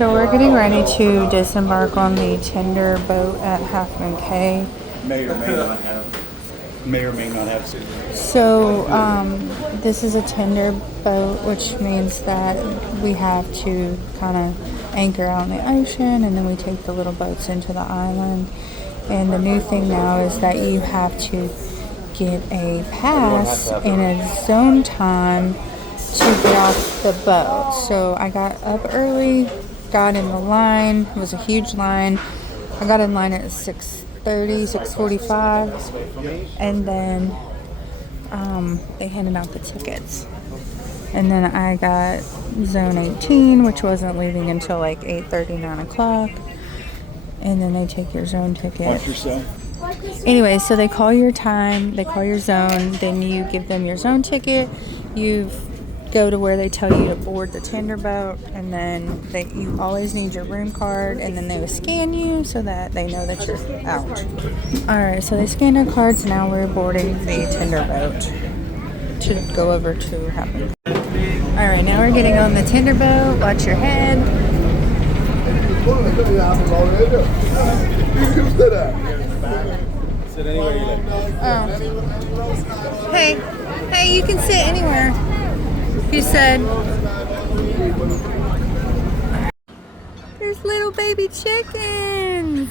So we're getting ready to disembark on the tender boat at Half Moon Cay. May or may not have citizens. So this is a tender boat, which means that we have to kind of anchor out in the ocean, and then we take the little boats into the island. And the new thing now is that you have to get a pass and a zone time to get off the boat. So I got up early, got in the line. It was a huge line. I got in line at 6:30, 6:45, and then they handed out the tickets. And then I got zone 18, which wasn't leaving until like 8:30, 9 o'clock. And then they take your zone ticket. Watch yourself. Anyway, so they call your time, they call your zone, then you give them your zone ticket. You go to where they tell you to board the tender boat, and then you always need your room card, and then they will scan you so that they know that you're out. Alright, so they scanned our cards. Now we're boarding the tender boat to go over to Half Moon. Alright, now we're getting on the tender boat. Watch your head. Sit anywhere you like. Oh. Hey, you can sit anywhere. You said. There's little baby chickens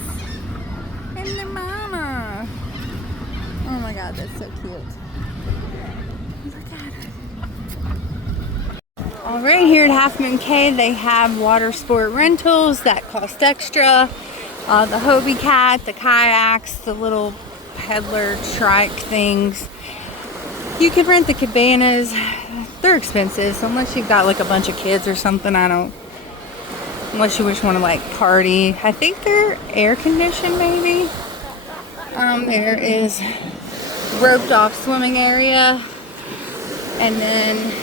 and their mama. Oh my god, that's so cute. Look at her. All right, here at Half Moon Cay, they have water sport rentals that cost extra. The Hobie Cat, the kayaks, the little peddler trike things. You can rent the cabanas. They're expensive, so unless you've got like a bunch of kids or something, unless you just want to like party. I think they're air conditioned maybe. There is roped off swimming area, and then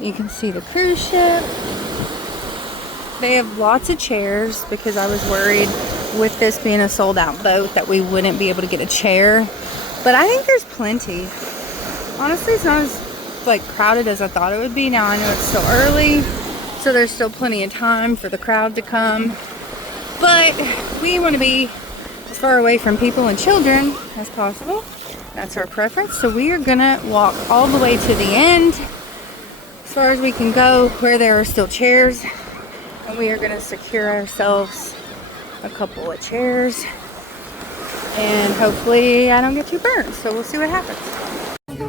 you can see the cruise ship. They have lots of chairs because I was worried with this being a sold out boat that we wouldn't be able to get a chair, but I think there's plenty. Honestly, it's not as like crowded as I thought it would be. Now I know it's still early, so there's still plenty of time for the crowd to come, but we want to be as far away from people and children as possible. That's our preference. So we are gonna walk all the way to the end as far as we can go where there are still chairs, and we are gonna secure ourselves a couple of chairs, and hopefully I don't get too burnt. So we'll see what happens.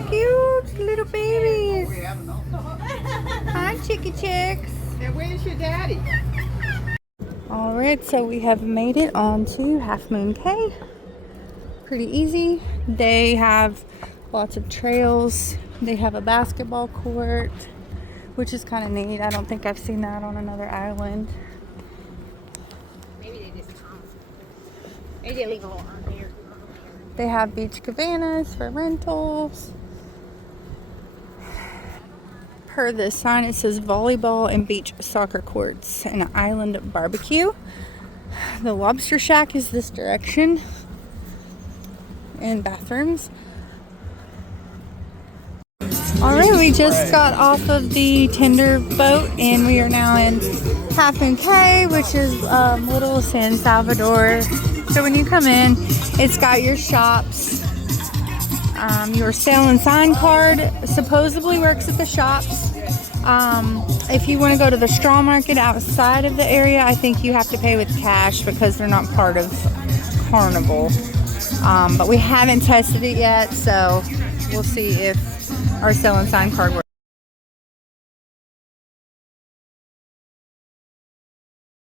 Cute little babies. Hi, chickie chicks. And where's your daddy? Alright, so we have made it on to Half Moon Cay. Pretty easy. They have lots of trails. They have a basketball court, which is kind of neat. I don't think I've seen that on another island. Maybe they just maybe they leave a little on here. They have beach cabanas for rentals. Per the sign, it says volleyball and beach soccer courts and an island barbecue. The lobster shack is this direction, and bathrooms. Alright, we just got off of the tender boat, and we are now in Half Moon Cay, which is Little San Salvador. So when you come in, it's got your shops. Your sale and sign card supposedly works at the shops. If you want to go to the straw market outside of the area, I think you have to pay with cash because they're not part of Carnival. But we haven't tested it yet, so we'll see if our sale and sign card works.